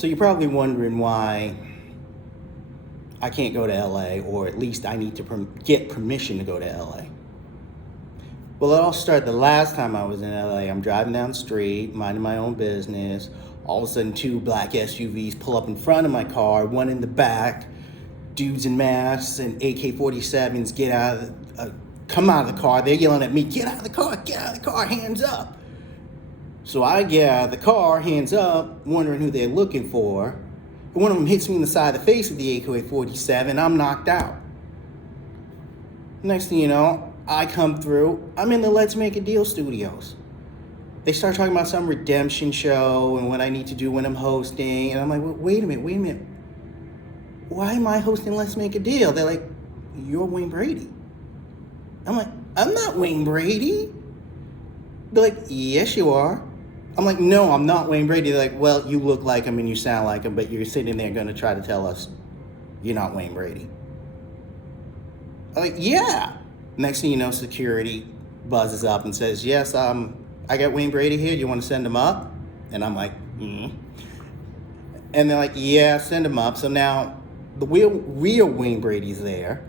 So you're probably wondering why I can't go to LA, or at least I need to get permission to go to LA. Well, it all started the last time I was in LA. I'm driving down the street, minding my own business. All of a sudden, two black SUVs pull up in front of my car, one in the back. Dudes in masks and AK-47s come out of the car. They're yelling at me, get out of the car, hands up. So I get out of the car, hands up, wondering who they're looking for. And one of them hits me in the side of the face with the AK-47. I'm knocked out. Next thing you know, I come through. I'm in the Let's Make a Deal studios. They start talking about some redemption show and what I need to do when I'm hosting. And I'm like, well, wait a minute. Why am I hosting Let's Make a Deal? They're like, you're Wayne Brady. I'm like, I'm not Wayne Brady. They're like, yes, you are. I'm like, no, I'm not Wayne Brady. They're like, well, you look like him and you sound like him, but you're sitting there going to try to tell us you're not Wayne Brady. I'm like, yeah. Next thing you know, security buzzes up and says, yes, I got Wayne Brady here. You want to send him up? And I'm like, And they're like, yeah, send him up. So now the real Wayne Brady's there.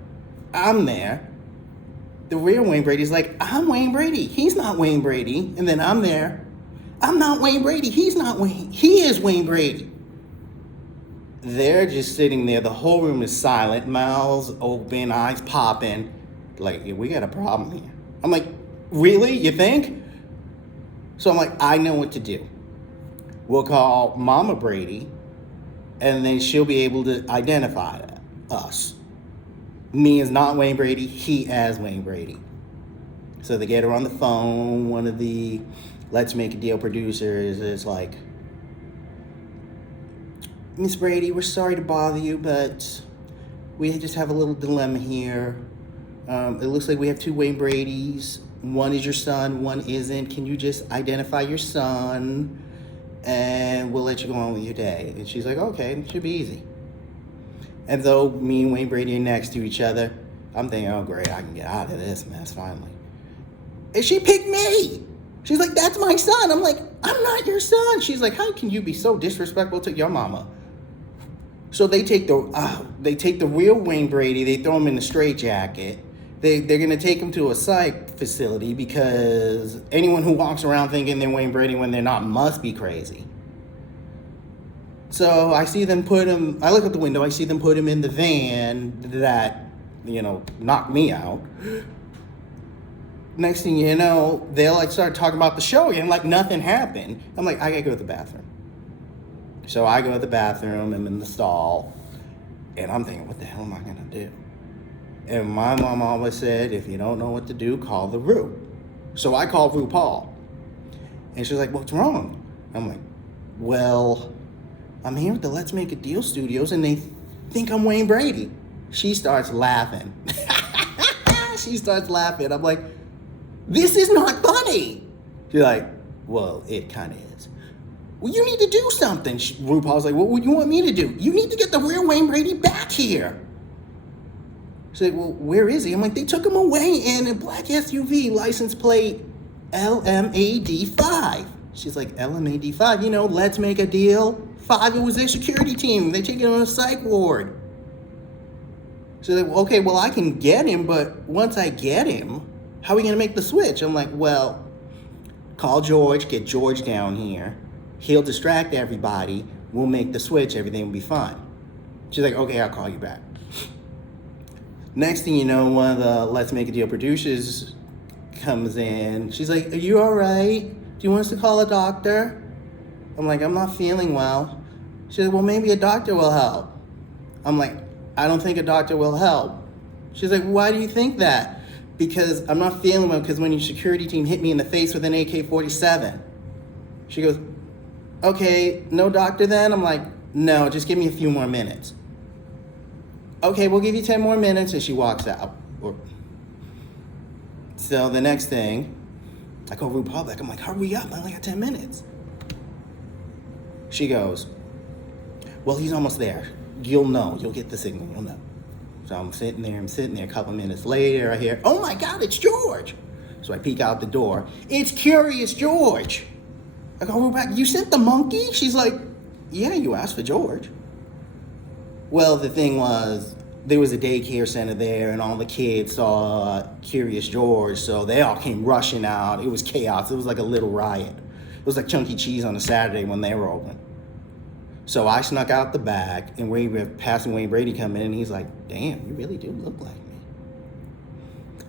I'm there. The real Wayne Brady's like, I'm Wayne Brady. He's not Wayne Brady. And then I'm there. I'm not Wayne Brady. He's not Wayne. He is Wayne Brady. They're just sitting there. The whole room is silent. Mouths open, eyes popping. Like, yeah, we got a problem here. I'm like, really? You think? So I'm like, I know what to do. We'll call Mama Brady, and then she'll be able to identify us. Me as not Wayne Brady, he as Wayne Brady. So they get her on the phone. One of the Let's Make a Deal producers is like, Miss Brady, we're sorry to bother you, but we just have a little dilemma here. It looks like we have two Wayne Bradys. One is your son, one isn't. Can you just identify your son? And we'll let you go on with your day. And she's like, okay, it should be easy. And though me and Wayne Brady are next to each other, I'm thinking, oh great, I can get out of this mess finally. And she picked me. She's like, that's my son. I'm like, I'm not your son. She's like, how can you be so disrespectful to your mama? So they take the real Wayne Brady, they throw him in the straitjacket. They're going to take him to a psych facility because anyone who walks around thinking they're Wayne Brady when they're not must be crazy. So I see them I look out the window, I see them put him in the van that, knocked me out. Next thing you know, they'll start talking about the show again like nothing happened. I'm like, I gotta go to the bathroom. So I go to the bathroom, I'm in the stall, and I'm thinking, what the hell am I gonna do? And my mom always said, if you don't know what to do, call the Roo. So I called RuPaul. And she's like, what's wrong? I'm like, well, I'm here at the Let's Make a Deal studios and they think I'm Wayne Brady. She starts laughing. She starts laughing. I'm like, this is not funny. She's like, well, it kind of is. Well, you need to do something. RuPaul's like, what would you want me to do? You need to get the real Wayne Brady back here. She's like, well, where is he? I'm like, they took him away in a black SUV, license plate LMAD5. She's like, LMAD5, Let's Make a Deal. 5, it was their security team. They take it on a psych ward. She's like, okay, well, I can get him, but once I get him, how are we going to make the switch? I'm like, well, call George, get George down here. He'll distract everybody. We'll make the switch. Everything will be fine. She's like, okay, I'll call you back. Next thing you know, one of the Let's Make a Deal producers comes in. She's like, are you all right? Do you want us to call a doctor? I'm like, I'm not feeling well. She's like, well, maybe a doctor will help. I'm like, I don't think a doctor will help. She's like, why do you think that? Because I'm not feeling well because when your security team hit me in the face with an AK-47. She goes, okay, no doctor then? I'm like, no, just give me a few more minutes. Okay, we'll give you 10 more minutes, and she walks out. So the next thing, I call RuPaul back. I'm like, hurry up, I only got 10 minutes. She goes, well, he's almost there. You'll know, you'll get the signal, you'll know. So I'm sitting there, a couple minutes later, I hear, oh my God, it's George. So I peek out the door. It's Curious George. I go, RuPaul, you sent the monkey? She's like, yeah, you asked for George. Well, the thing was, there was a daycare center there, and all the kids saw Curious George, so they all came rushing out. It was chaos. It was like a little riot. It was like Chuck E. Cheese on a Saturday when they were open. So I snuck out the back, and we were passing Wayne Brady coming in, and he's like, damn, you really do look like me.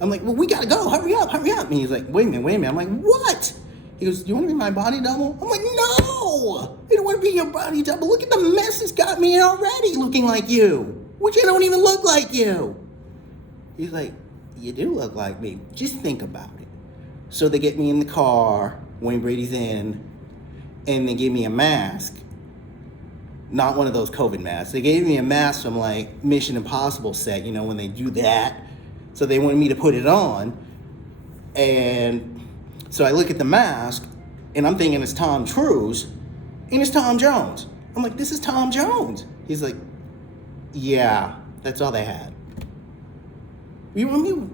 I'm like, well, we gotta go. Hurry up, hurry up. And he's like, wait a minute. I'm like, what? He goes, do you want to be my body double? I'm like, no! I don't want to be your body double. Look at the mess it's got me in already looking like you. Which I don't even look like you. He's like, you do look like me. Just think about it. So they get me in the car, Wayne Brady's in, and they give me a mask. Not one of those COVID masks. They gave me a mask from like Mission Impossible set, you know, when they do that. So they wanted me to put it on. And so I look at the mask, and I'm thinking it's Tom Cruise, and it's Tom Jones. I'm like, this is Tom Jones. He's like, yeah, that's all they had. You want me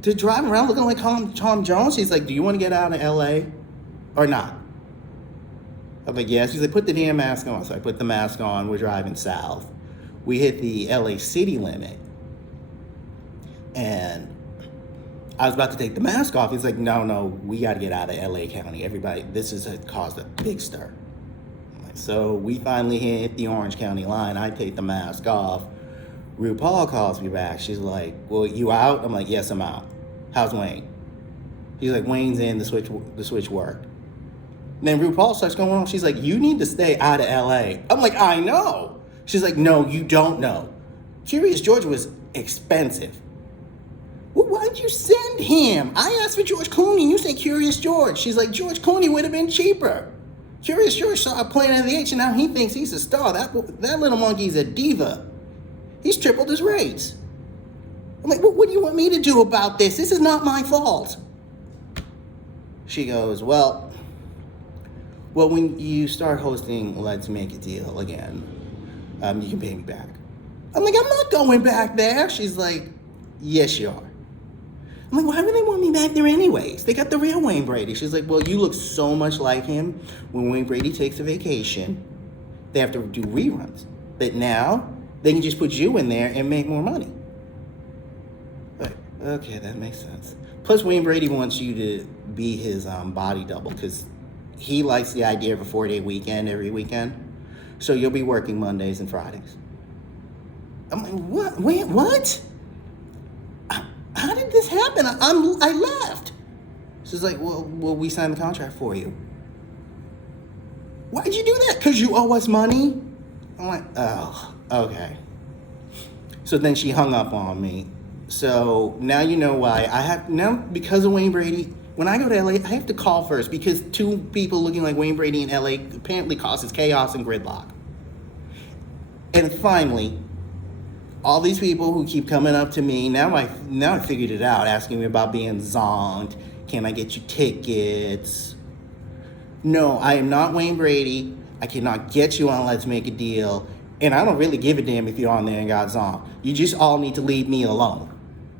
to drive around looking like Tom Jones? He's like, do you want to get out of LA or not? I'm like, yes. He's like, put the damn mask on. So I put the mask on. We're driving south. We hit the LA city limit. And I was about to take the mask off. He's like, no, we got to get out of LA County. Everybody, this has caused a big stir. So we finally hit the Orange County line. I take the mask off. RuPaul calls me back. She's like, well, you out? I'm like, yes, I'm out. How's Wayne? He's like, Wayne's in, the switch worked. And then RuPaul starts going on. She's like, you need to stay out of LA. I'm like, I know. She's like, no, you don't know. Curious George was expensive. Well, why'd you send him? I asked for George Clooney, and you say Curious George. She's like, George Clooney would have been cheaper. Curious George saw a Planet of the Apes, and now he thinks he's a star. That little monkey's a diva. He's tripled his rates. I'm like, well, what do you want me to do about this? This is not my fault. She goes, well, when you start hosting Let's Make a Deal again, you can pay me back. I'm like, I'm not going back there. She's like, yes, you are. I'm like, why would they want me back there anyways? They got the real Wayne Brady. She's like, well, you look so much like him. When Wayne Brady takes a vacation, they have to do reruns. But now, they can just put you in there and make more money. Like, okay, that makes sense. Plus, Wayne Brady wants you to be his body double because he likes the idea of a 4-day weekend every weekend. So you'll be working Mondays and Fridays. I'm like, what? Wait, what? How did this happen? I left. She's like, well, we signed the contract for you. Why'd you do that? Because you owe us money? I'm like, oh, okay. So then she hung up on me. So now you know why. Because of Wayne Brady, when I go to LA, I have to call first because two people looking like Wayne Brady in LA apparently causes chaos and gridlock. And finally, all these people who keep coming up to me, now I figured it out, asking me about being zonked. Can I get you tickets? No, I am not Wayne Brady. I cannot get you on Let's Make a Deal. And I don't really give a damn if you're on there and got zonked. You just all need to leave me alone.